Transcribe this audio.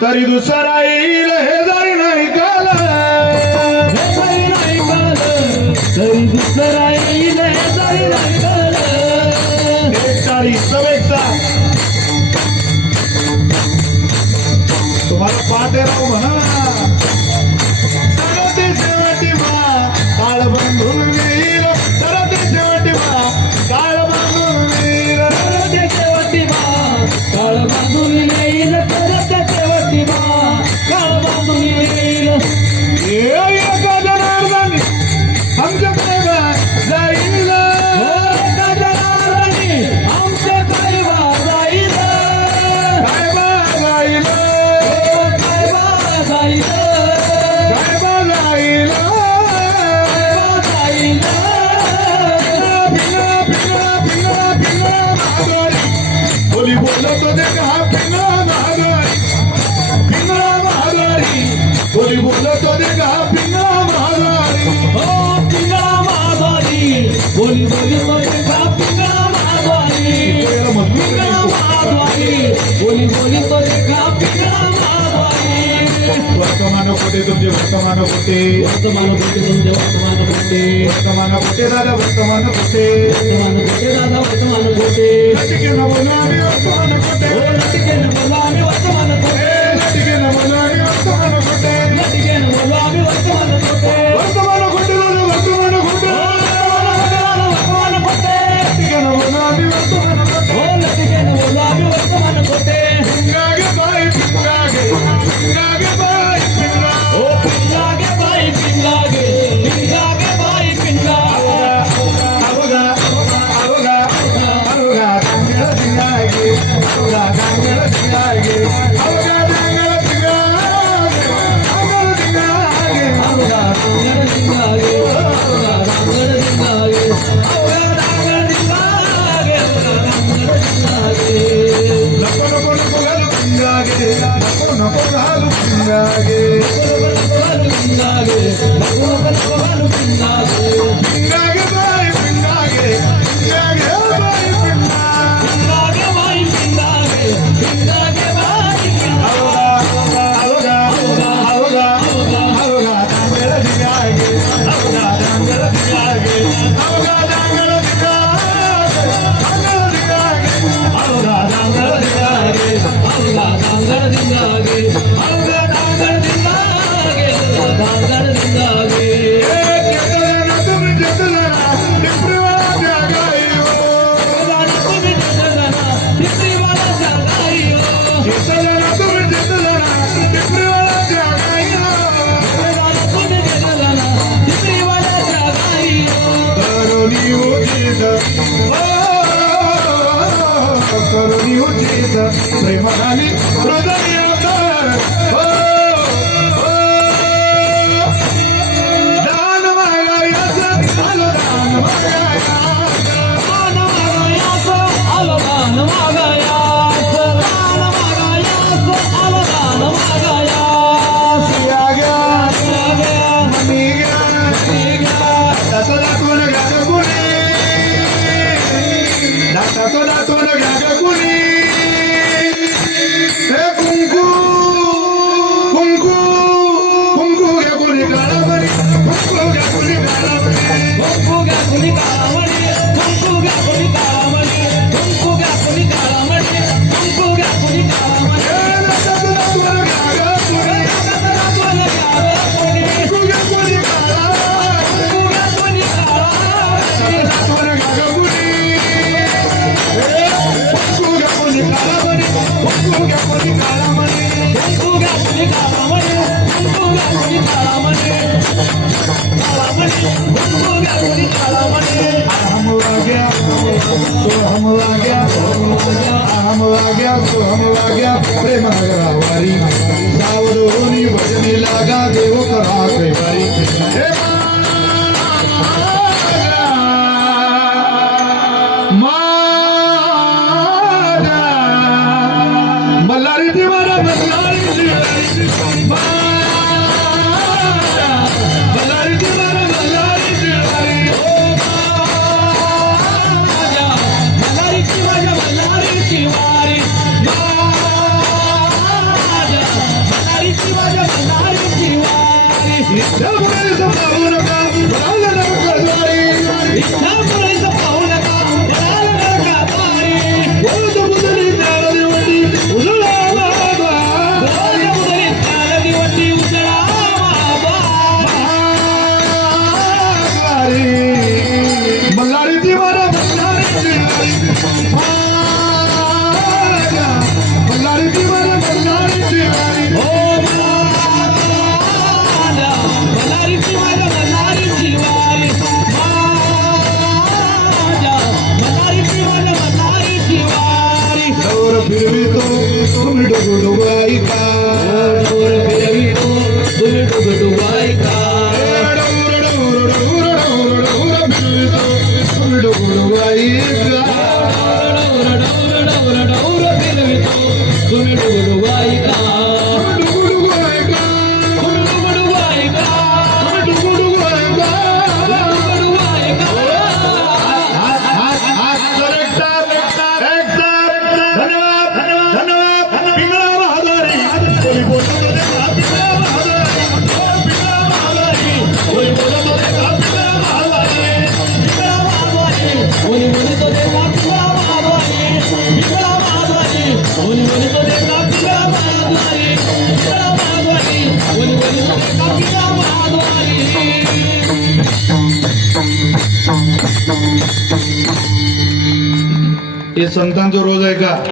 तरी दुसरा येईल हे जरी नाही काल, हे जरी नाही काल, तरी दुसरा येईल हे जरी नाही काल. 41 शुभेच्छा तुम्हाला. पाटेराव म्हणा सरते शेवटी मा काळ बंधून येईल, सरते शेवटी मा काळ बंधून येईल, सरते शेवटी मा काळ बांधून येईल, सरते शेवटी मा काळ बांधून येईल. एका जनार्दनी आमच्याकडे जाईल, एका जनार्दनी आमच्याकडे जाईल, काय बा जाईल, काय बा जाईल, काय बा जाईल. जाईल. पिंगळा पिंगळा पिंगळा पिंगळा महागडी बोली बोलतो दे हा पिंगळा महागडी, पिंगळा महागडी बोली बोलतो दे हा पिंगळा महागडी. हो पिंगळा महाद्वारी, बोली बोली बोली का पिंगळा महाद्वारी, पिंगळा महाद्वारी, बोली बोली बोली का पिंगळा महाद्वारी. वर्तमान कोटे तुमचे वर्तमान कोटे, वर्तमान कोटे तुमचे वर्तमान कोटे, वर्तमान कोटे दादा वर्तमान कोटे, वर्तमान कोटे दादा वर्तमान कोटे. लटिके न बोला आम्ही वर्तमान कोटे, हो लटिकेन बोला आम्ही वर्तमान कोटे, लटिके न बोला आम्ही वर्तमान कोटे, लटिकेन बोला आम्ही वर्तमान कोटे. वर्तमान कोटे दादा वर्तमान कोटे, वर्तमान कोटे, लटिके न बोला आम्ही वर्तमान कोटे. हो लटिकेन बोला आम्ही वर्तमान कोटे. पिंगागे बाई पिंगागे, पिंगागे बाई पिंगा, ओ पिंगागे बाई पिंगागे, पिंगागे बाई पिंगा. अवघा अवघा अवघा गांगेळ पिंगागे, अवघा गांगेळ पिंगागे, अवघा गांगेळ पिंगागे, गांगेळ पिंगागे, अवघा रांगड दिंगागे, रांगड दिंगागे, रांगड दिंगागे, रांगड दिंगागे. नको नको नको घालू पिंगागे, नको नको घालू पिंगागे, घालू पिंगागे, नको नको घालू पिंगागे. पिंगागे बाई पिंगागे, पिंगागे बाई पिंगा, पिंगागे बाई पिंगागे, पिंगागे बाई पिंगा. अवघा अवघा अवघा अवघा गांगेळ पिंगागे, अवघा गांगेळ पिंगागे, अवघा गांगेळ पिंगागे, गांगेळ पिंगागे, अवघा गांगेळ पिंगागे. अवघा रांगड दिंगागे, अवघा रांगड दिंगागे, रांगड दिंगागे. केतन तुम्ही जेतलना टिपरीवाला गाई हो, तुम्ही जगलना टिपरीवाला जगाई हो. जेतलना तुम्ही जेतलना टिपरीवाला गाई हो, तुम्ही जगलना टिपरीवाला जगाई हो. करुणी होतीच करुणी होतीच प्रेमाली हृदयात, दान मागायचं झालं दान मागायचं, दान मागायाचं आलं दान मागायाचं, दान मागायाचं आलं दान मागायाचं. सिया गया गया, मनी गया, दाता दातून गाग कुणी, दाता दातून गाग कुणी, हे कुंकू कुंकू कुंकू घ्या कुणी काळामणी, कुंकू घ्या कुणी काळामणी, कुंकू घ्या कुणी काळामणी, कुंकू घ्या कुणी काळामणी, कुंकू घ्या कुणी काळामणी, कुंकू घ्या कुणी काळामणी. हे दाता दातून गाग कुणी, दाताला घ्यावं कोणी, कुंकू घ्या कुणी काळामणी, कुंकू घ्या कुणी काळामणी. दातून गाग कुणी, हे कुंकू घ्या कुणी काळामणी, कुंकू घ्या कुणी काळामणी. कुंकू घ्या कुणी काळामणी, कुंकू घ्या कुणी काळामणी, काळामणी, कुंकू घ्या कुणी काळामणी. हम वाग्या सोहम वाग्या, हम वाग्या सोहम वाग्या, प्रेम वारी सावधोनी भजनी लागा देव करा कैवारी. हे माझ्या मल्हारी देवाला मल्हारी देवारी, मल्हारी देवाला मल्हारी देवारी. मल्हारीची माझ्या मल्हारीची वारी, माझ्या इच्छा मुरारीचं पाहू नका पळाला नरकाद्वारी इच्छा पुरायचं पाहू नका पळाल नरकाद्वारी बोध बुधरी ज्ञान देवटी उजळा बाबा बोध उदरी ज्ञान दिवटी उजळा द्वारी मल्हारी ती मला मल्हारीची मल्हारी ती मला मल्हारीची वारी ओ माझ्या मल्हारीची माझ्या मल्हारीची वारी माझ्या मल्हारीची माझ्या मल्हारीची वारी डोर फिरवितो तुम्ही डोगडोबाई का डोर फिरवितो तुम्ही डुगडुगाई का डोगडोबाई का डौर फिरवितो तुम्ही डुगडुगाई का डोगडोबाई का डुगडुगाई का डोगडोबाई का डुगडुगाई का कोणी म्हणतो देवा तुला माधवारी विठ्ठला माधवारी कोणी म्हणतो देवा तुला माधवारी विठ्ठला माधवारी कोणी म्हणतो देवा तुला माधवारी हे संतांचा रोज आहे का